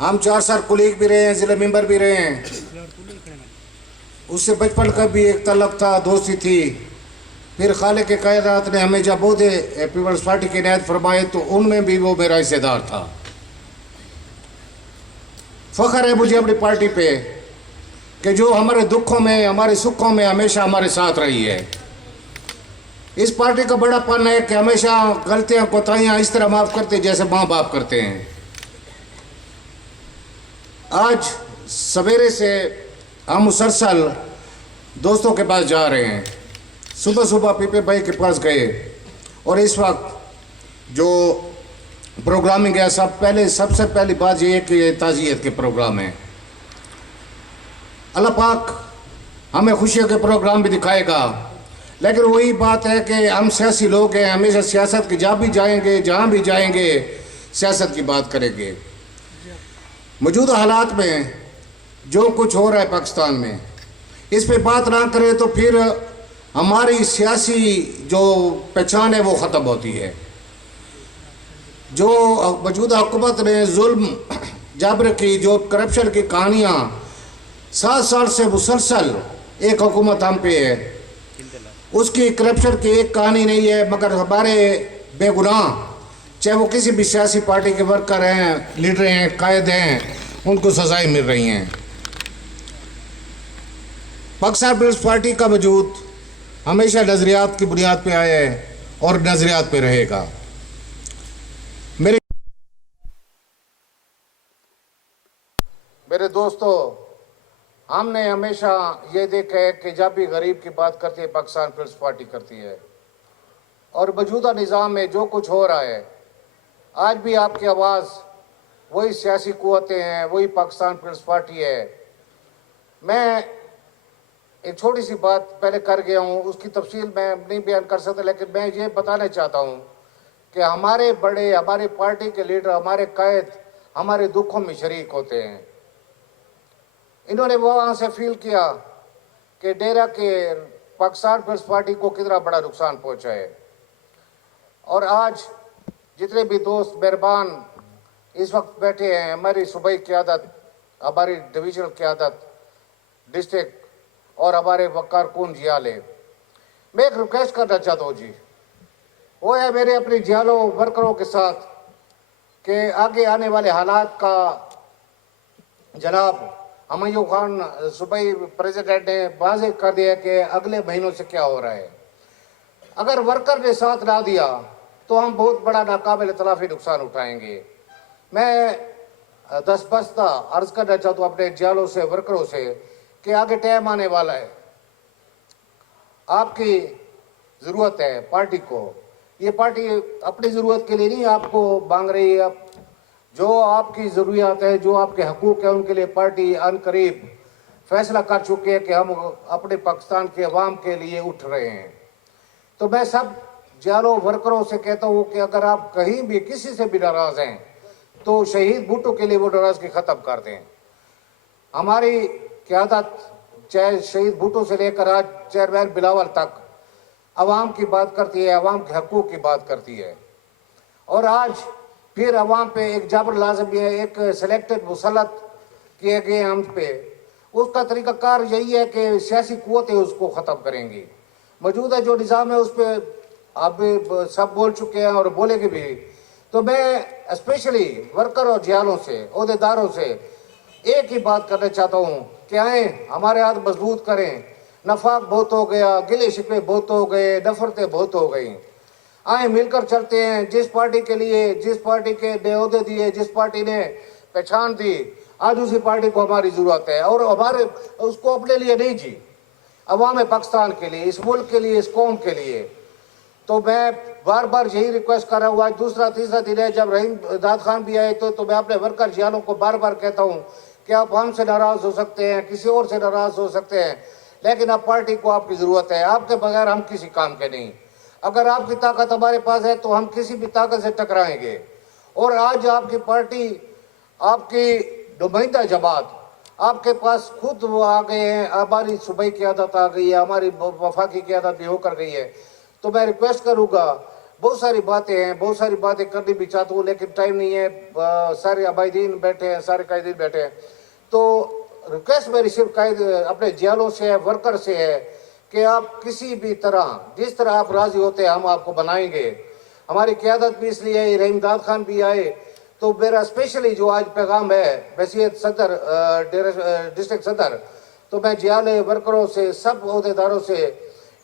हम 4 साल कुलीग भी रहे हैं, ज़िला मेंबर भी रहे हैं। उससे बचपन का भी एक तल्लुक़ था, दोस्ती थी। फिर खाले के क़यादत ने हमें जब बहुत पीपल्स पार्टी की इनायत फरमाए तो उनमें भी वो मेरा हिस्सेदार था। फ़ख्र है मुझे अपनी पार्टी पे कि जो हमारे दुखों में, हमारे सुखों में हमेशा हमारे साथ रही है। इस पार्टी का बड़ापन है कि हमेशा गलतियां कोताहियां इस तरह माफ़ करते जैसे माँ बाप करते हैं। आज सवेरे से हम मुसलसल दोस्तों के पास जा रहे हैं। सुबह सुबह पीपे भाई के पास गए और इस वक्त जो प्रोग्रामिंग है, सबसे पहली बात ये है कि ये ताज़ियत के प्रोग्राम है। अल्लाह पाक हमें खुशियों के प्रोग्राम भी दिखाएगा, लेकिन वही बात है कि हम सियासी लोग हैं, हमेशा सियासत के जहाँ भी जाएंगे, जहाँ भी जाएंगे सियासत की बात करेंगे। मौजूदा हालात में जो कुछ हो रहा है पाकिस्तान में, इस पे बात ना करें तो फिर हमारी सियासी जो पहचान है वो ख़त्म होती है। जो मौजूदा हुकूमत ने जुल्म जबर की, जो करप्शन की कहानियाँ 7 साल से मुसलसल एक हुकूमत हम पे है, उसकी करप्शन की एक कहानी नहीं है, मगर हमारे बेगुनाह चाहे वो किसी भी सियासी पार्टी के वर्कर हैं, लीडर हैं, कायद हैं, उनको सजाएं मिल रही हैं। पाकिस्तान पीपल्स पार्टी का वजूद हमेशा नज़रियात की बुनियाद पे आया है और नज़रियात पे रहेगा। मेरे दोस्तों, हमने हमेशा ये देखा है कि जब भी गरीब की बात करती है पाकिस्तान पीपल्स पार्टी करती है, और मौजूदा निज़ाम में जो कुछ हो रहा है, आज भी आपकी आवाज़ वही सियासी कुव्वतें हैं, वही पाकिस्तान पीपल्स पार्टी है। मैं एक छोटी सी बात पहले कर गया हूँ, उसकी तफसील मैं नहीं बयान कर सकता, लेकिन मैं ये बताना चाहता हूँ कि हमारे बड़े, हमारी पार्टी के लीडर, हमारे कायद हमारे दुखों में शरीक होते हैं। इन्होंने वहाँ से फील किया कि डेरा के पाकिस्तान पीपल्स पार्टी को कितना बड़ा नुकसान पहुँचा है, और आज जितने भी दोस्त मेहरबान इस वक्त बैठे हैं, हमारी सूबाई क़यादत, हमारी डिवीज़नल क़यादत, डिस्ट्रिक्ट और हमारे वक़ार कौन जियाले, मैं एक रिक्वेस्ट करना चाहता हूँ जी, वो है मेरे अपने जियालों वर्करों के साथ कि आगे आने वाले हालात का जनाब हमायूं खान सूबाई प्रेसिडेंट ने वाज़ेह कर दिया कि अगले महीनों से क्या हो रहा है। अगर वर्कर ने साथ ना दिया तो हम बहुत बड़ा नाकाबिल तलाफी नुकसान उठाएंगे। मैं दस्तबस्ता अर्ज़ करना चाहता हूँ अपने जियालों से, वर्करों से कि आगे टाइम आने वाला है, आपकी ज़रूरत है पार्टी को। ये पार्टी अपनी ज़रूरत के लिए नहीं आपको मांग रही है, जो आपकी ज़रूरियात है, जो आपके हकूक़ है, उनके लिए पार्टी अनकरीब फैसला कर चुकी है कि हम अपने पाकिस्तान के अवाम के लिए उठ रहे हैं। तो मैं सब जियालों वर्करों से कहता हूँ कि अगर आप कहीं भी किसी से भी नाराज़ हैं तो शहीद भुट्टो के लिए वो नाराज़गी ख़त्म कर दें। हमारी क़यादत चाहे शहीद भुट्टो से लेकर आज चेयरमैन बिलावल तक अवाम की बात करती है, अवाम के हकूक़ की बात करती है, और आज फिर अवाम पे एक जबर लाजमी है, एक सेलेक्टेड मुसलत किए गए हम पे। उसका तरीक़ाकार यही है कि सियासी क़ुव्वतें उसको ख़त्म करेंगी। मौजूदा जो निज़ाम है उस पर आप सब बोल चुके हैं और बोलेंगे भी। तो मैं स्पेशली वर्कर और जियालों से, ओहदेदारों से एक ही बात करना चाहता हूँ कि आए हमारे हाथ मजबूत करें। नफाक बहुत हो गया, गिले शिकवे बहुत हो गए, नफरतें बहुत हो गई। आए मिलकर चलते हैं। जिस पार्टी के लिए, जिस पार्टी के न्योते दिए, जिस पार्टी ने पहचान दी, आज उसी पार्टी को हमारी ज़रूरत है, और हमारे उसको अपने लिए नहीं जी, अवाम पाकिस्तान के लिए, इस मुल्क के लिए, इस कौम के लिए। तो मैं बार बार यही रिक्वेस्ट कर रहा हूँ। आज दूसरा तीसरा दिन है जब रहीम दाद खान भी आए तो मैं अपने वर्कर जियालों को बार बार कहता हूँ कि आप हमसे नाराज़ हो सकते हैं, किसी और से नाराज़ हो सकते हैं, लेकिन अब पार्टी को आपकी ज़रूरत है। आपके बगैर हम किसी काम के नहीं। अगर आपकी ताकत हमारे पास है तो हम किसी भी ताकत से टकराएंगे। और आज आपकी पार्टी, आपकी नुमाइंदा जमात आपके पास खुद वो आ गए हैं, हमारी सूबाई क़यादत आ गई है, हमारी वफाकी क़यादत भी होकर गई है। तो मैं रिक्वेस्ट करूँगा بہت ساری باتیں ہیں، بہت ساری باتیں کرنی بھی چاہتا ہوں لیکن ٹائم نہیں ہے، سارے عبائدین بیٹھے ہیں، سارے قائدین بیٹھے ہیں. تو ریکویسٹ میری صرف قائد اپنے جیلوں سے ہے، ورکر سے ہے کہ آپ کسی بھی طرح جس طرح آپ راضی ہوتے ہیں ہم آپ کو بنائیں گے. ہماری قیادت بھی اس لیے آئی، رحیم داد خان بھی آئے. تو میرا اسپیشلی جو آج پیغام ہے بحیثیت صدر ڈسٹرکٹ صدر، تو میں جیالے ورکروں سے سب عہدیداروں سے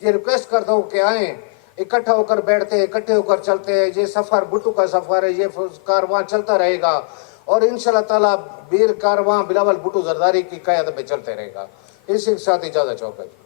یہ ریکویسٹ کرتا ہوں کہ آئیں، اکٹھا ہو کر بیٹھتے ہیں، اکٹھے ہو کر چلتے ہیں. یہ سفر بٹو کا سفر ہے، یہ کارواں چلتا رہے گا اور انشاءاللہ تعالیٰ بیر کارواں بلاول بھٹو زرداری کی قیادت میں چلتے رہے گا. اسی کے ساتھ اجازت چاہتا ہوں.